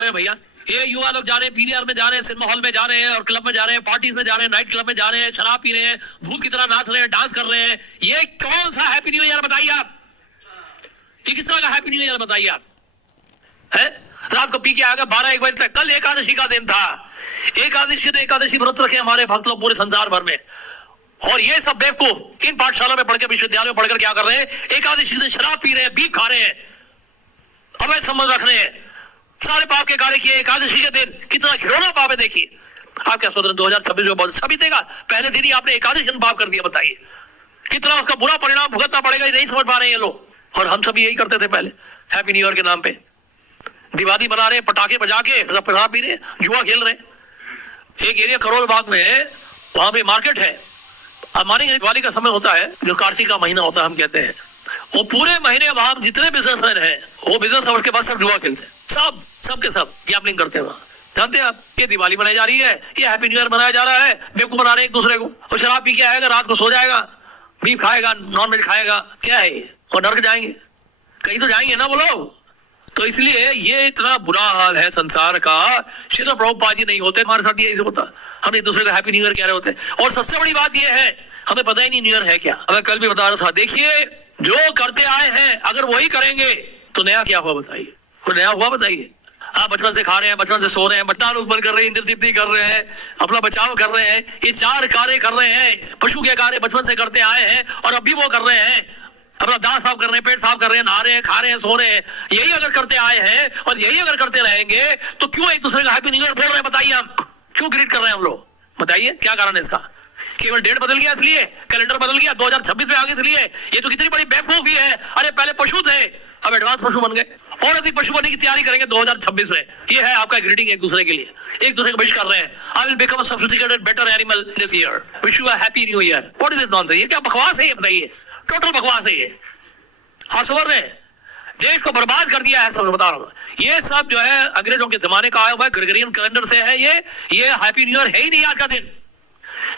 भैया ये युवा लोग जा रहे हैं, पीवीआर में जा रहे हैं, सिनेमा हॉल में जा रहे हैं और क्लब में जा रहे हैं, पार्टीज में जा रहे हैं, नाइट क्लब में जा रहे हैं, शराब पी रहे हैं, भूत की तरह नाच रहे हैं, डांस कर रहे हैं। ये कौन सा हैप्पी न्यू ईयर बताइए आप? ये किस तरह का हैप्पी न्यू ईयर बताइए आप? है रात को पी के आएगा 12-1 बजे तक। कल एकादशी का दिन था, एकादशी व्रत रखे हमारे भक्त लोग पूरे संसार भर में। और ये सब बेवकूफ इन पाठशाला में पढ़कर, विश्वविद्यालय में पढ़कर क्या कर रहे हैं? एकादशी के दिन शराब पी रहे हैं, बीफ खा रहे हैं, अवैध संबंध रख रहे हैं, सारे पाप के कार्य किए। एकादशी के दिन कितना घिनौना पाप है। देखिए आप क्या सोच रहे हैं 2026 में बहुत सभी देगा, पहले दिन ही आपने एकादशी में पाप कर दिया। बताइए कितना उसका बुरा परिणाम भुगतना पड़ेगा, ये नहीं समझ पा रहे हैं ये लोग। और हम सभी यही करते थे पहले, हैप्पी न्यू ईयर के नाम पे दिवाली बना रहे, पटाखे बजा के शराब पी रहे, जुआ खेल रहे। एक एरिया करोल बाग में है, वहां पे मार्केट है। अब मानेंगे दिवाली का समय होता है, जो कार्तिक का महीना होता है हम कहते हैं, वो पूरे महीने वहां जितने बिजनेसमैन हैं वो बिजनेस अवर्स के बाद सब जुआ खेलते हैं, सबके सब गैम्बलिंग करते हैं वहां। जानते हैं आप, ये दिवाली मनाई जा रही है, ये हैप्पी न्यू ईयर मनाया जा रहा है, बेवकूफ बना रहे हैं एक दूसरे को। और शराब पी के आएगा, रात को सो जाएगा, बीफ खाएगा, नॉन वेज खाएगा, क्या है ये? और नरक जाएंगे, कहीं तो जाएंगे ना वो लोग। तो इसलिए ये इतना बुरा हाल है संसार का। श्रील प्रभुपाद जी नहीं होते हमारे साथ, ये होता, हम एक दूसरे को हैप्पी न्यू ईयर कह रहे होते। और सबसे बड़ी बात ये है, हमें पता ही नहीं न्यू ईयर है क्या। हमें कल भी बता रहा था, देखिए जो करते आए हैं अगर वही करेंगे तो नया क्या हुआ बताइए? कोई नया हुआ बताइए? आप बचपन से खा रहे हैं, बचपन से सो रहे हैं, बट्टा लोग बंद कर रहे हैं, इंद्र तृप्ति कर रहे हैं, अपना बचाव कर रहे हैं, ये 4 कार्य कर रहे हैं, पशु के कार्य बचपन से करते आए हैं और अभी वो कर रहे हैं। अपना दांत साफ कर रहे हैं, पेट साफ कर रहे हैं, नहा रहे हैं, खा रहे हैं, सो रहे हैं। यही अगर करते आए हैं और यही अगर करते रहेंगे तो क्यों एक दूसरे का हैप्पी न्यू ईयर बोल रहे हैं बताइए? हम क्यों ग्रीट कर रहे हैं हम लोग? बताइए क्या कारण है इसका? केवल डेट बदल गया इसलिए, कैलेंडर बदल गया, 2026 में आगे इसलिए। ये तो कितनी बड़ी बेवकूफी है। अरे पहले पशु थे, अब एडवांस पशु बन गए और अधिक पशु बनने की तैयारी करेंगे 2026 में। ये है आपका ग्रीटिंग एक दूसरे के लिए, एक दूसरे को विश कर रहे हैं, I will become a sophisticated better animal this year, wish you a happy new year. What is this nonsense? ये क्या बकवास है ये बताइए? टोटल बकवास है ये। और समझ रहे हैं, देश को बर्बाद कर दिया है सब। बता रहा हूं, ये सब जो है अंग्रेजों के जमाने का आया हुआ है, ग्रेगोरियन कैलेंडर से है ये हैप्पी न्यू ईयर है ही नहीं आज का दिन।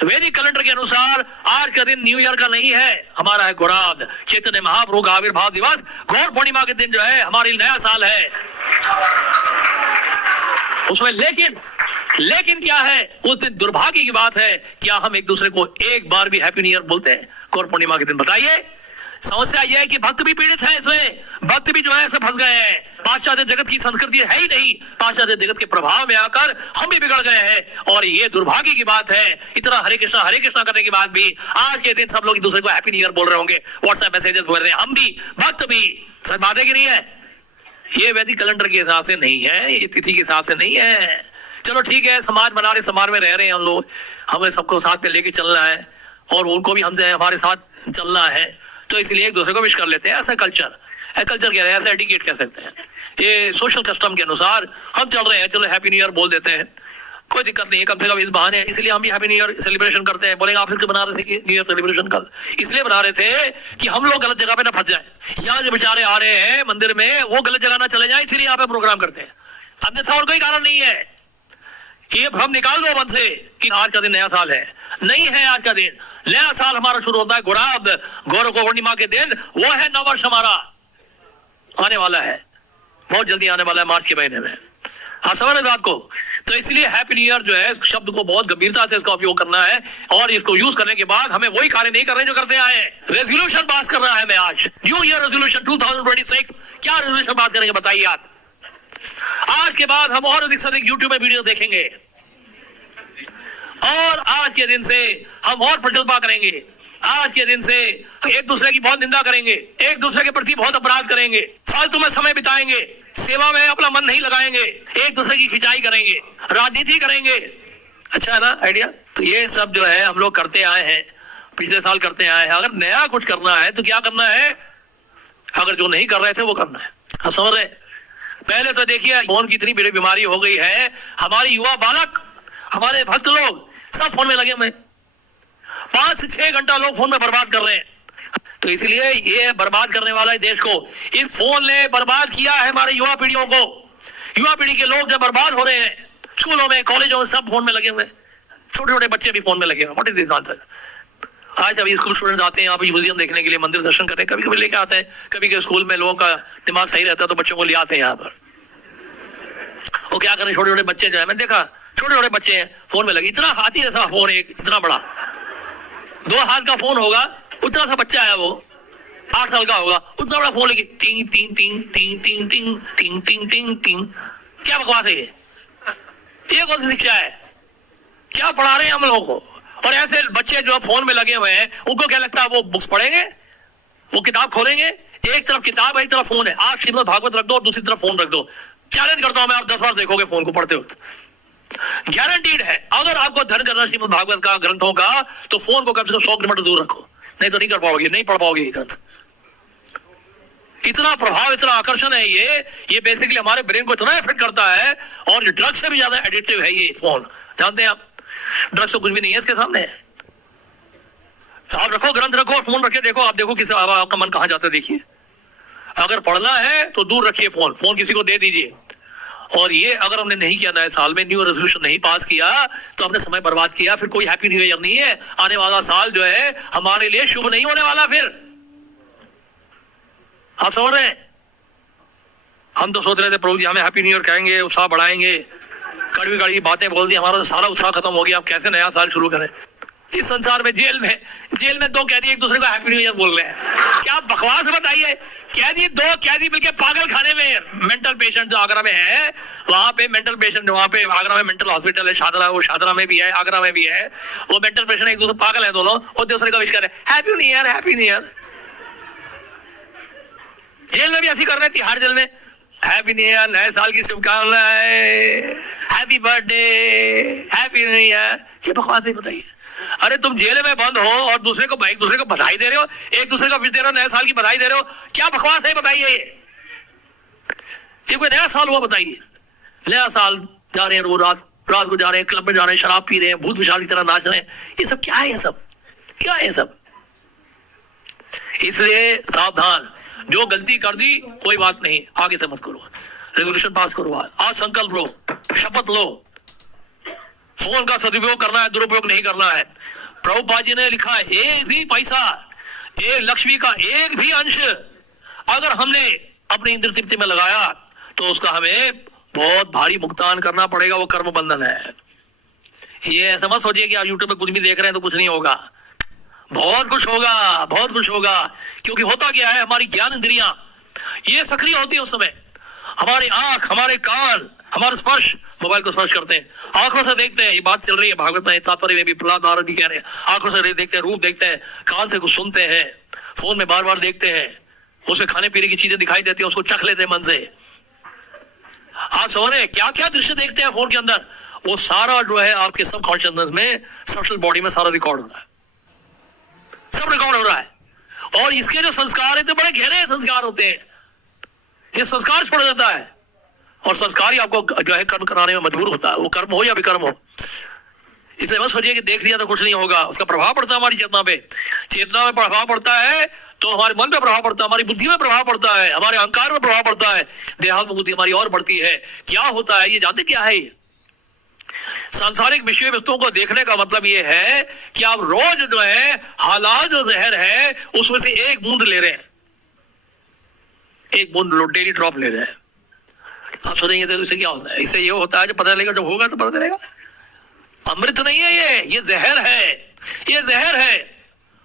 वैदिक कैलेंडर के अनुसार आज का दिन न्यू ईयर का नहीं है, हमारा है गौराद चैतन्य महाप्रभु का आविर्भाव दिवस। गौर पूर्णिमा के दिन जो है हमारी नया साल है उसमें। लेकिन क्या है उस दिन? दुर्भाग्य की बात है, क्या हम एक दूसरे को एक बार भी हैप्पी न्यू ईयर बोलते हैं गौर पूर्णिमा के दिन? बताइए। समस्या यह है कि भक्त भी पीड़ित है इसमें, भक्त भी जो है फंस गए हैं। पाश्चात्य जगत की संस्कृति है ही नहीं, पाश्चात्य जगत के प्रभाव में आकर हम भी बिगड़ गए हैं। और ये दुर्भाग्य की बात है, इतना हरे कृष्णा करने के बाद भी आज के दिन सब लोग एक दूसरे को हैप्पी न्यू ईयर बोल रहे होंगे, व्हाट्सएप मैसेजेस बोल रहे हैं, हम भी भक्त भी। सच बात है कि नहीं है? ये वैदिक कैलेंडर के हिसाब से नहीं है, ये तिथि के हिसाब से नहीं है। चलो ठीक है, समाज बना रहे, समाज में रह रहे हैं हम लोग, हमें सबको साथ में लेके चलना है और उनको भी हमसे हमारे साथ चलना है, तो इसलिए एक दूसरे को विश कर लेते हैं। ऐसा कल्चर कह रहे हैं, ऐसा एटिकेट कह सकते हैं। ये सोशल कस्टम के अनुसार हम चल रहे हैं, चलो हैप्पी न्यू ईयर बोल देते हैं, कोई दिक्कत नहीं है, कम से कम इस बहाने। इसलिए हम भी हैप्पी न्यू ईयर सेलिब्रेशन करते हैं। बोलेंगे आप इसलिए बना रहे थे कि न्यू ईयर सेलिब्रेशन कल इसलिए बना रहे थे कि हम लोग गलत जगह पे ना फंस जाए। यहाँ जो बेचारे आ रहे हैं मंदिर में वो गलत जगह ना चले जाए, इसलिए यहाँ पे प्रोग्राम करते हैं, अन्यथा और कोई कारण नहीं है। ये भ्रम निकाल दो मन से कि आज का दिन नया साल है। नहीं है आज का दिन, नया साल हमारा शुरू होता है गुराब गौर पूर्णिमा के दिन, वो है नववर्ष हमारा आने वाला है, बहुत जल्दी आने वाला है, मार्च के महीने में। हाँ समझ रहे बात को? तो इसलिए हैप्पी न्यू ईयर जो है शब्द को बहुत गंभीरता से इसका उपयोग करना है और इसको यूज करने के बाद हमें वही कार्य नहीं कर रहे जो करते आए हैं। रेजोल्यूशन पास कर रहा है मैं आज, न्यू ईयर रेजोल्यूशन 2026। क्या रेजोल्यूशन पास करेंगे बताइए आप? आज के बाद हम और अधिक से अधिक यूट्यूब में वीडियो देखेंगे और आज के दिन से हम और प्रजल्पा करेंगे। आज के दिन से एक दूसरे की बहुत निंदा करेंगे, एक दूसरे के प्रति बहुत अपराध करेंगे, फालतू में समय बिताएंगे, सेवा में अपना मन नहीं लगाएंगे, एक दूसरे की खिंचाई करेंगे, राजनीति करेंगे। अच्छा है ना आइडिया? तो ये सब जो है हम लोग करते आए हैं, पिछले साल करते आए हैं। अगर नया कुछ करना है तो क्या करना है? अगर जो नहीं कर रहे थे वो करना है। आप समझ रहे? पहले तो देखिए फोन की इतनी बड़ी बीमारी हो गई है, हमारे युवा बालक, हमारे भक्त लोग सब फोन में लगे हुए, 5 से 6 घंटा लोग फोन में बर्बाद कर रहे हैं। तो इसलिए ये बर्बाद करने वाला है देश को। इस फोन ने बर्बाद किया है हमारे युवा पीढ़ियों को। युवा पीढ़ी के लोग जब बर्बाद हो रहे हैं, स्कूलों में, कॉलेजों में सब फोन में लगे हुए, छोटे छोटे बच्चे भी फोन में लगे हुए। What is this nonsense? आज अभी स्कूल स्टूडेंट्स आते हैं यहाँ पे म्यूजियम देखने के लिए, मंदिर दर्शन करने, कभी कभी लेके आते हैं, कभी के स्कूल में लोगों का दिमाग सही रहता है तो बच्चों को ले आते हैं यहाँ पर। वो क्या करें, छोटे छोटे बच्चे जो है, मैंने देखा छोटे छोटे बच्चे हैं फोन में लगे, इतना हाथी जैसा फोन, एक इतना बड़ा 2 हाथ का फोन होगा, उतना सा बच्चा है, वो 8 साल का होगा, उतना बड़ा फोन लेके टिंग टिंग टिंग टिंग टिंग टिंग टिंग टिंग टिंग टिंग। क्या बकवास है ये कौन सी शिक्षा है? क्या पढ़ा रहे हैं हम लोगों को? और ऐसे बच्चे जो फोन में लगे हुए हैं, उनको क्या लगता है वो बुक्स पढ़ेंगे, वो किताब खोलेंगे? एक तरफ किताब है, एक तरफ फोन है। आप श्रीमद् भागवत रख दो और दूसरी तरफ फोन रख दो, चैलेंज करता हूं मैं, आप 10 बार देखोगे फोन को पढ़ते वक्त, गारंटीड है। अगर आपको धन करना श्रीमद् भागवत का, ग्रंथों का, तो फोन को कम से कम 100 किलोमीटर दूर रखो, नहीं तो नहीं कर पाओगे, नहीं पढ़ पाओगे ये ग्रंथ। इतना प्रभाव, इतना आकर्षण है ये बेसिकली हमारे ब्रेन को इतना इफेक्ट करता है, और ड्रग्स से भी ज्यादा एडिक्टिव है ये फोन। जानते हैं आप, ड्रग्स तो कुछ भी नहीं है इसके सामने। आप रखो, ग्रंथ रखो, फोन रखे, देखो, आप देखो किसी आपका मन कहां जाता है। देखिए, अगर पढ़ना है तो दूर रखिए फोन, फोन किसी को दे दीजिए। और ये अगर हमने नहीं किया, नए साल में न्यू रेजोल्यूशन नहीं पास किया, तो हमने समय बर्बाद किया, फिर कोई हैप्पी न्यू ईयर नहीं है। आने वाला साल जो है हमारे लिए शुभ नहीं होने वाला। फिर आप समझ रहे हैं? हम तो सोच रहे थे प्रभु जी हमें हैप्पी न्यू ईयर कहेंगे, उत्साह बढ़ाएंगे, कड़वी कड़वी बातें बोल दी, हमारा तो सारा उत्साह खत्म हो गया। अब कैसे नया साल शुरू करें? इस संसार में, जेल में 2 कैदी एक दूसरे को हैप्पी न्यू ईयर बोल रहे हैं। क्या बकवास है बताइए? कैदी 2 कैदी मिलके पागल खाने में, मेंटल पेशेंट जो आगरा में है, वहां पे मेंटल पेशेंट, वहां पे आगरा में मेंटल हॉस्पिटल है, शादरा, वो शादरा में भी है, आगरा में भी है। वो मेंटल पेशेंट एक दूसरे पागल है दोनों, और दूसरे का विश कर रहे हैं happy new year, happy new year. Jail में भी ऐसी कर रहे हैं, तिहाड़ जेल में, हैप्पी न्यू ईयर, नए साल की शुभकामनाएं, happy birthday, happy new year. ये बकवास है बताइए? अरे तुम जेल में बंद हो और दूसरे को बधाई दे रहे हो, एक दूसरे को विश दे रहे हो, नए साल की बधाई दे रहे हो। क्या बकवास है बताइए? ये कोई नया साल हुआ बताइए? नया साल जा रहे हैं, रोज रात को जा रहे हैं, क्लब में जा रहे हैं, शराब पी रहे हैं, भूत विशाल की तरह नाच रहे हैं। ये सब क्या है? ये सब क्या है? ये सब इसलिए सावधान। जो गलती कर दी कोई बात नहीं, आगे से मत करो, रेजोल्यूशन पास करो, आज संकल्प लो, शपथ लो, फोन का सदुपयोग करना है, दुरुपयोग नहीं करना है। प्रभुपाद जी ने लिखा है, एक भी पैसा, एक लक्ष्मी का एक भी अंश अगर हमने अपनी इंद्र तृप्ति में लगाया, तो उसका हमें बहुत भारी भुगतान करना पड़ेगा। वो कर्म बंधन है। ये ऐसा मत सोचिए कि आप यूट्यूब में कुछ भी देख रहे हैं तो कुछ नहीं होगा। बहुत कुछ होगा, बहुत कुछ होगा। क्योंकि होता क्या है, हमारी ज्ञान इंद्रियां ये सक्रिय होती है उस समय। हमारी आंख, हमारे कान, हमारा स्पर्श, मोबाइल को स्पर्श करते हैं, आंखों से देखते हैं। ये बात चल रही है भागवत में, तात्पर्य में भी प्रहलाद महाराज भी कह रहे हैं, आंखों से देखते हैं, रूप देखते हैं, कान से कुछ सुनते हैं, फोन में बार बार देखते हैं, उसे खाने पीने की चीजें दिखाई देती है, उसको चख लेते हैं मन से। आप समझ रहे हैं क्या क्या दृश्य देखते हैं फोन के अंदर? वो सारा जो है आपके सब कॉन्शियसनेस में, सब्टल बॉडी में सारा रिकॉर्ड हो रहा है, सब रिकॉर्ड हो रहा है। और इसके जो संस्कार है तो बड़े गहरे संस्कार होते हैं। ये संस्कार छोड़ देता है, और संस्कार ही आपको जो है कर्म कराने में मजबूर होता है, वो कर्म हो या विकर्म हो। इसलिए मत सोचिए कि देख लिया तो कुछ नहीं होगा। उसका प्रभाव पड़ता है हमारी चेतना पे। चेतना में प्रभाव पड़ता है तो हमारे मन पे प्रभाव पड़ता है, हमारी बुद्धि में प्रभाव पड़ता है, हमारे अहंकार में प्रभाव पड़ता है, देहात्म बुद्धि हमारी और बढ़ती है। क्या होता है ये जानते क्या है? ये सांसारिक विषय वस्तुओं को देखने का मतलब ये है कि आप रोज जो है हालात जो जहर है उसमें से एक बूंद ले रहे हैं, एक बूंद डेली ड्रॉप ले रहे हैं। आप सोचेंगे तो इससे क्या होता है? इससे ये होता है जब पता चलेगा, जब होगा तो पता चलेगा। अमृत नहीं है ये जहर है, ये जहर है।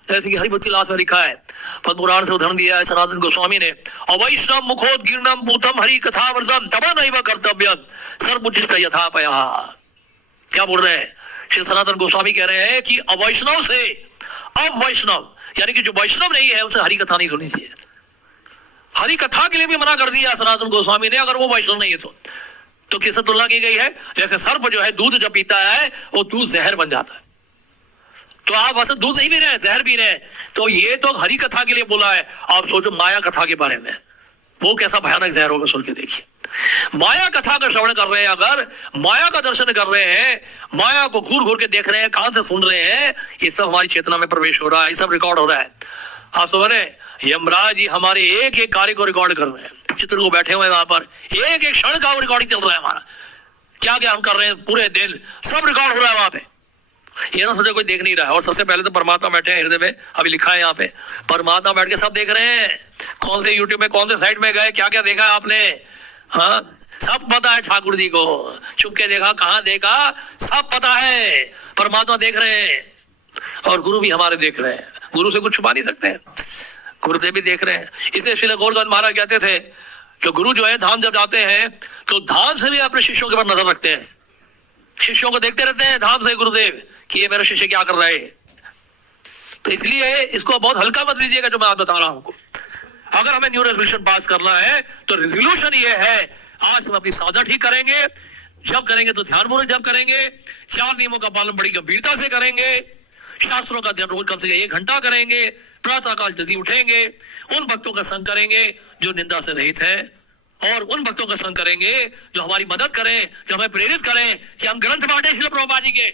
जैसे कि हरिभक्त लाश में लिखा है, पद्म पुराण से उदाहरण दिया है सनातन गोस्वामी ने, अवैष्णव मुखोदगीर्णम पूतम हरि कथा व्रतम तब नैव कर्तव्यम सर्वोचिष्ट यथापया। क्या बोल रहे हैं? श्री सनातन गोस्वामी कह रहे हैं कि अवैष्णव से अवैष्णव, यानी कि जो वैष्णव नहीं है उसे हरि कथा नहीं सुननी चाहिए। हरि कथा के लिए भी मना कर दिया सनातन गोस्वामी ने, अगर वो वैष्णव नहीं है तो किससे तुलना की गई है? जैसे सर्प जो है दूध जब पीता है वो दूध जहर बन जाता है, तो आप वैसे दूध नहीं पी रहे हैं, जहर पी रहे हैं। तो ये तो हरि कथा के लिए बोला है। आप सोचो माया कथा के बारे में, वो कैसा भयानक जहर होगा, सोच के देखिए। माया कथा का श्रवण कर रहे हैं, अगर माया का दर्शन कर रहे हैं, माया को घूर घूर के देख रहे हैं, कान से सुन रहे हैं, ये सब हमारी चेतना में प्रवेश हो रहा है, ये सब रिकॉर्ड हो रहा है। आप समझ रहे हैं? यमराज जी हमारे एक एक कार्य को रिकॉर्ड कर रहे हैं। चित्र को बैठे हुए वहां पर एक एक क्षण का रिकॉर्डिंग चल रहा है हमारा, क्या क्या हम कर रहे हैं पूरे दिन, सब रिकॉर्ड हो रहा है वहां पे। ये ना सोचे कोई देख नहीं रहा है। और सबसे पहले तो परमात्मा बैठे हैं हृदय में, अभी लिखा है यहाँ पे, परमात्मा बैठ के सब देख रहे हैं। कौन से यूट्यूब में, कौन से साइट में गए, क्या क्या देखा है आपने? हाँ, सब पता है ठाकुर जी को, चुपके देखा, कहां देखा, सब पता है। परमात्मा देख रहे हैं और गुरु भी हमारे देख रहे हैं, गुरु से कुछ छुपा नहीं सकते हैं, गुरुदेव भी देख रहे हैं। इसलिए श्रील गौरगंज महाराज कहते थे कि गुरु जो है धाम जब जाते हैं तो धाम से भी अपने शिष्यों के ऊपर नजर रखते हैं, शिष्यों को देखते रहते हैं धाम से गुरुदेव कि ये मेरे शिष्य क्या कर रहे हैं। तो इसलिए इसको बहुत हल्का मत लीजिएगा जो मैं आप बता रहा हूं। अगर हमें न्यू रेजोल्यूशन पास करना है तो रेजोल्यूशन ये है, आज हम अपनी साधना ठीक करेंगे, जब करेंगे तो ध्यानपूर्वक जब करेंगे, 4 नियमों का पालन बड़ी गंभीरता से करेंगे, शास्त्रों का अध्ययन रोज कम से कम 1 घंटा करेंगे, प्रातः काल जल्दी उठेंगे, उन भक्तों का संग करेंगे जो निंदा से रहित है, और उन भक्तों का संग करेंगे जो हमारी मदद करें, जो हमें प्रेरित करें कि हम ग्रंथ बांटे श्रील प्रभुपाद जी के।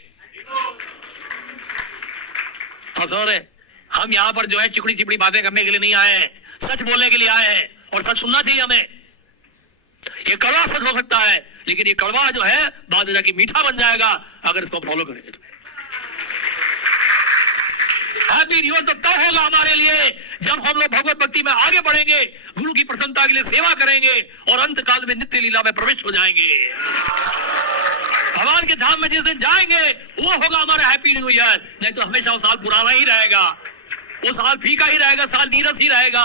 हम यहाँ पर जो है चिकड़ी चिपड़ी बातें करने के लिए नहीं आए हैं, सच बोलने के लिए आए हैं, और सच सुनना चाहिए हमें। ये कड़वा सच हो सकता है, लेकिन ये कड़वा जो है बाद में जाके मीठा बन जाएगा अगर इसको फॉलो करेंगे तो। हैप्पी न्यू ईयर तो तब होगा हमारे लिए जब हम लोग भगवत भक्ति में आगे बढ़ेंगे, गुरु की प्रसन्नता के लिए सेवा करेंगे और अंत काल में नित्य लीला में प्रवेश हो जाएंगे। भगवान के धाम में जिस दिन जाएंगे वो होगा हमारा हैप्पी न्यू ईयर। नहीं तो हमेशा वो साल पुराना ही रहेगा, वो साल फीका ही रहेगा, साल नीरस ही रहेगा।